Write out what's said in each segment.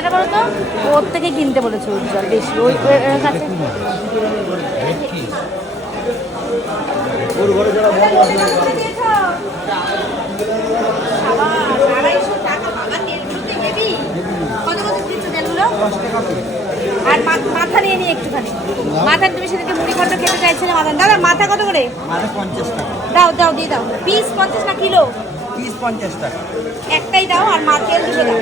কেন বলো তো ওর থেকে কিনতে বলেছে উজ্জ্বল বেশি ওই কাছে আর মাথা নিয়ে নিই একটুখানি। মাথা তুমি সেদিনকে মুড়ি ঘন্ট খেতে চাইছিলে মাথা। দাদা মাথা কত করে? দাও দাও দিয়ে দাও। পিস পঞ্চাশ না কিলো? পিস পঞ্চাশ টাকা। একটাই দাও আর মা তেল দুটো দাও।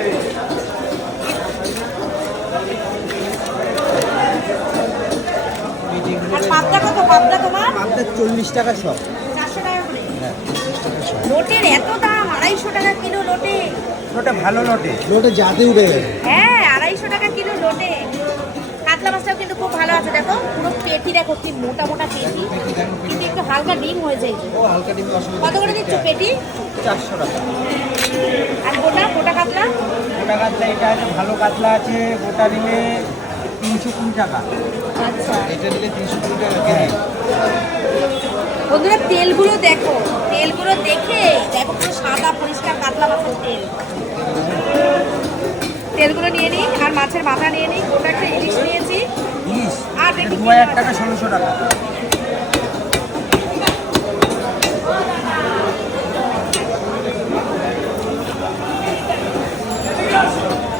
আর পাবদা কত? পাবদা তোমার? আপনার চল্লিশ টাকা সব। চারশো টাকা করে। হ্যাঁ চল্লিশ টাকা সব। লোটের এত দাম আড়াইশো টাকা কিলো লোটে। ওটা ভালো নোটে লোটে জাতে উঠে গেছে হ্যাঁ আড়াইশো টাকা কিলো লোটে। কাতলা মাছটাও কিন্তু খুব ভালো আছে দেখো। পুরো পেটি দেখো কি মোটা মোটা পেটি। কিন্তু একটু হালকা ডিম হয়ে যায়। ও হালকা ডিম কত করে দিচ্ছ পেটি? চারশো টাকা। আর গোটা গোটা কাতলা? গোটা কাতলা এটা আছে ভালো কাতলা আছে গোটা নিলে তিনশো কুড়ি টাকা। আচ্ছা। এটা নিলে তিনশো কুড়ি টাকা কেজি। বন্ধুরা তেলগুলো দেখো। তেলগুলো দেখে দেখো পুরো সাদা পরিষ্কার কাতলা মাছের তেল। তেলগুলো নিয়ে নিই আর মাছের মাথা নিয়ে নিই। গোটা একটা ইলিশ নিয়েছি। ইলিশ? আর দেখি দু হাজার টাকা ষোলোশো টাকা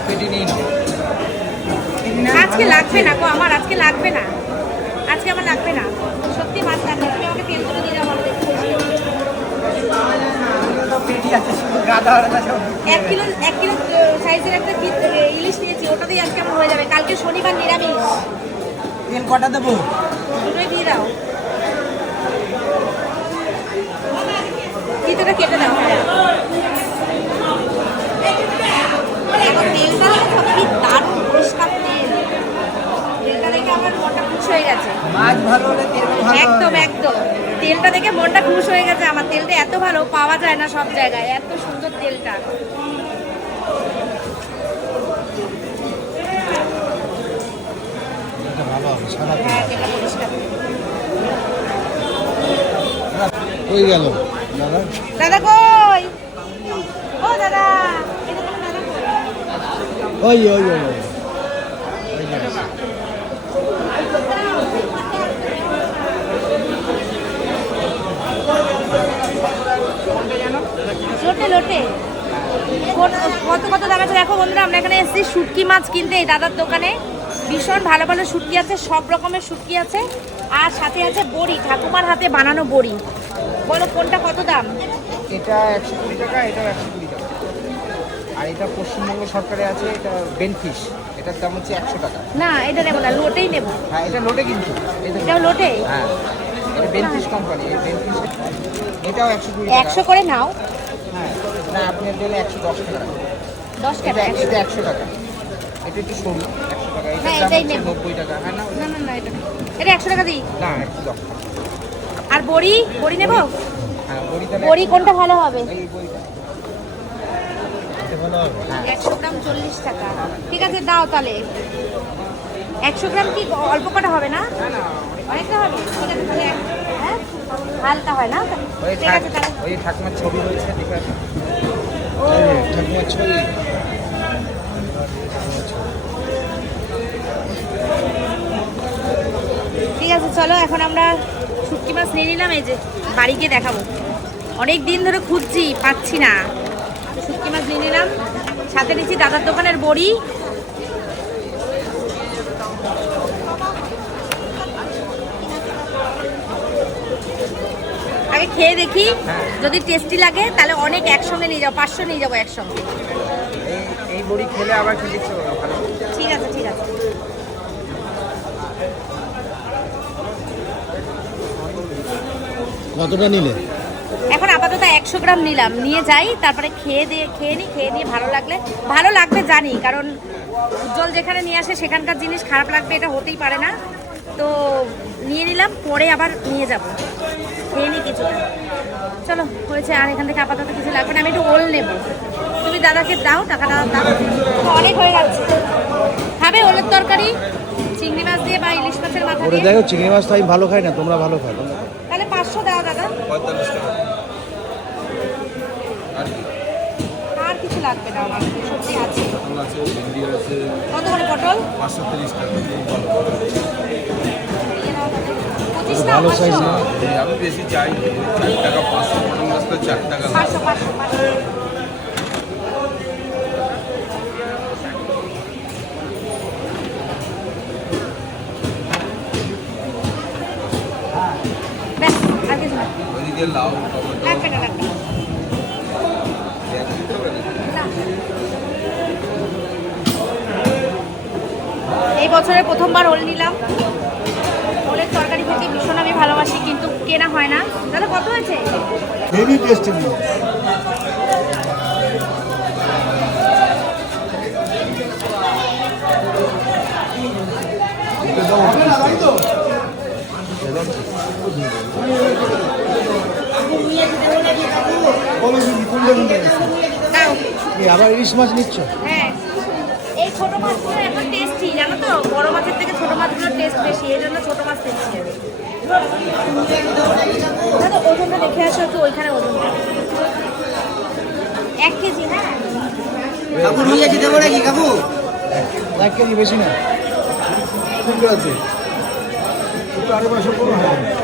পেটি নিয়ে নাও পেটি নাও, আজকে লাগবে না গো আমার আজকে লাগবে না। আজকে আমার লাগবে না। সত্যি মাছ লাগবে। তুমি আমাকে তেলগুলো দিয়ে দাও ভালো দেখে তো পেটি আছে শুধু গাদা আলাদা সব এক কিলো এক কিলো সাইজের একটা ইলিশ নিয়েছি ওটাতেই আজকে আমার হয়ে যাবে। কালকে শনিবার নিরামিষ। তেল কটা দেবো? দুটোই দিয়ে দাও। কেটে দাও তেলটা সত্যি দারুণ পরিষ্কার তেল তেলটা দেখে আমার মনটা খুশ হয়ে গেছে মাছ ভালো হলে তেল ভালো একদম হবে। একদম তেলটা দেখে মনটা খুশ হয়ে গেছে আমার তেলটা এত ভালো পাওয়া যায় না সব জায়গায় এত সুন্দর তেলটা। হ্যাঁ গেল। দাদা? দাদা কই? ও দাদা? ওই ওই ওই ওই। লোটে। কত- কত কত দাম আছে? দেখো বন্ধুরা আমরা এখানে এসেছি শুটকি মাছ কিনতে এই দাদার দোকানে। ভীষণ ভালো ভালো শুটকি আছে সব রকমের শুটকি আছে। আর সাথে আছে বড়ি ঠাকুমার হাতে বানানো বড়ি। বলো কোনটা কত দাম? এটা একশো কুড়ি টাকা এটাও একশো কুড়ি টাকা। আর এটা পশ্চিমবঙ্গ সরকারে আছে এটা বেনফিশ। এটার দাম হচ্ছে একশো টাকা। না এটা নেব না লোটেই নেব। হ্যাঁ এটা লোটে কিন্তু। এটাও লোটে? হ্যাঁ এটা বেনফিশ কোম্পানি এই বেনফিশ এটাও একশো কুড়ি একশো করে নাও। হ্যাঁ না আপনি দিলে একশো দশ টাকা। দশ টাকা একশো এটা একশো টাকা। এটা একটু সরু একশো টাকা। হ্যাঁ, এটাই হচ্ছে নব্বই টাকা হ্যাঁ না? না না এটা এটা একশো টাকা দিই। না একশো দশ আর বড়ি? বড়ি নেব? হ্যাঁ বড়ি কোনটা ভালো হবে? এটা হ্যাঁ। একশো গ্রাম চল্লিশ টাকা। ঠিক আছে দাও তাহলে। একশো গ্রাম কি অল্প কটা হবে না? না না অনেকটা হবে। ঠিক আছে তাহলে হ্যাঁ হালকা হয় না? ঠিক আছে তাহলে। ওই ঠাকুমার ছবি রয়েছে দেখে ও। ঠাকুমার ছবি। ঠিক আছে চলো এখন আমরা শুটকি মাছ নিয়ে নিলাম এই যে বাড়ি গিয়ে দেখাবো। অনেক দিন ধরে খুঁজছি পাচ্ছি না। শুটকি মাছ নিয়ে নিলাম। সাথে নিচ্ছি দাদার দোকানের বড়ি। আগে খেয়ে দেখি। হ্যাঁ। যদি টেস্টি লাগে তাহলে অনেক একসঙ্গে নিয়ে যাব পাঁচশো নিয়ে যাব একসঙ্গে। এই বড়ি খেলে আবার খেতে ঠিক আছে ঠিক আছে। কতটা নিলে? এখন আপাতত একশো গ্রাম নিলাম। নিয়ে যাই তারপরে খেয়ে দিয়ে খেয়ে নিই খেয়ে নিয়ে ভালো লাগলে। ভালো লাগবে জানি কারণ উজ্জ্বল যেখানে নিয়ে আসে সেখানকার জিনিস খারাপ লাগবে এটা হতেই পারে না। তো নিয়ে নিলাম পরে আবার নিয়ে যাব। খেয়ে নিই কিছুটা। চলো হয়েছে আর এখান থেকে আপাতত কিছু লাগবে না আমি একটু ওল নেব। তুমি দাদাকে দাও টাকাটা দাও। অনেক হয়ে গেছে। খাবে ওলের তরকারি? চিংড়ি মাছ দিয়ে বা ইলিশ মাছের মাথা দিয়ে? দেখো চিংড়ি মাছ তো আমি ভালো খাই না তোমরা ভালো খাও। তাহলে পাঁচশো দাও দাদা পঁয়তাল্লিশ টাকা আর কি আর কিছু লাগবে না সবজি আছে পটল আছে ভেন্ডি আছে কত করে পটল পাঁচশো তিরিশ টাকা ভালো পঁচিশ না আমি বেশি চাই চার টাকা পাঁচশো পটল গাছ তো চার টাকা। পাঁচশো পাঁচশো পাঁচশো ওইদিকে লাউ টমেটো বছরে প্রথমবার ওল নিলাম। ওলের তরকারি খেতে ভীষণ আমি ভালোবাসি কিন্তু কেনা হয় না। দাদা কত হয়েছে? হেভি টেস্টি আবার ইলিশ মাছ নিচ্ছ? হ্যাঁ। এই ছোট মাছগুলো তো বড় মাছের থেকে ছোট মাছগুলোর টেস্ট বেশি এই জন্য ছোট মাছ নিচ্ছি আমি ওজনটা দেখে আসো একটু ওইখানে ওজনটা এক কেজি হ্যাঁ? কাকু এক কেজি বেশি না। ঠিক আছে।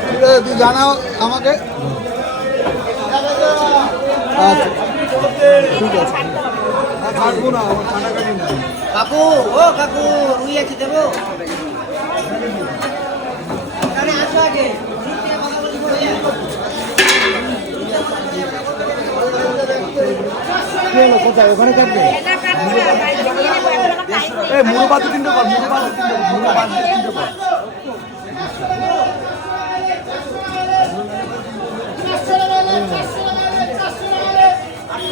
ঠিক তুই জানাও আমাকে। আচ্ছা। ঠিক আছে। থাকব না আমার কাকু ও কাকু রুই আছে দেবো। এখানে আসো আগে। কোথায়? ওখানে কাটবো এই মুড়ো বাদ তিনটে কর মুড়ো বাদ তিনটে মুড়ো বাদ তিনটে কর।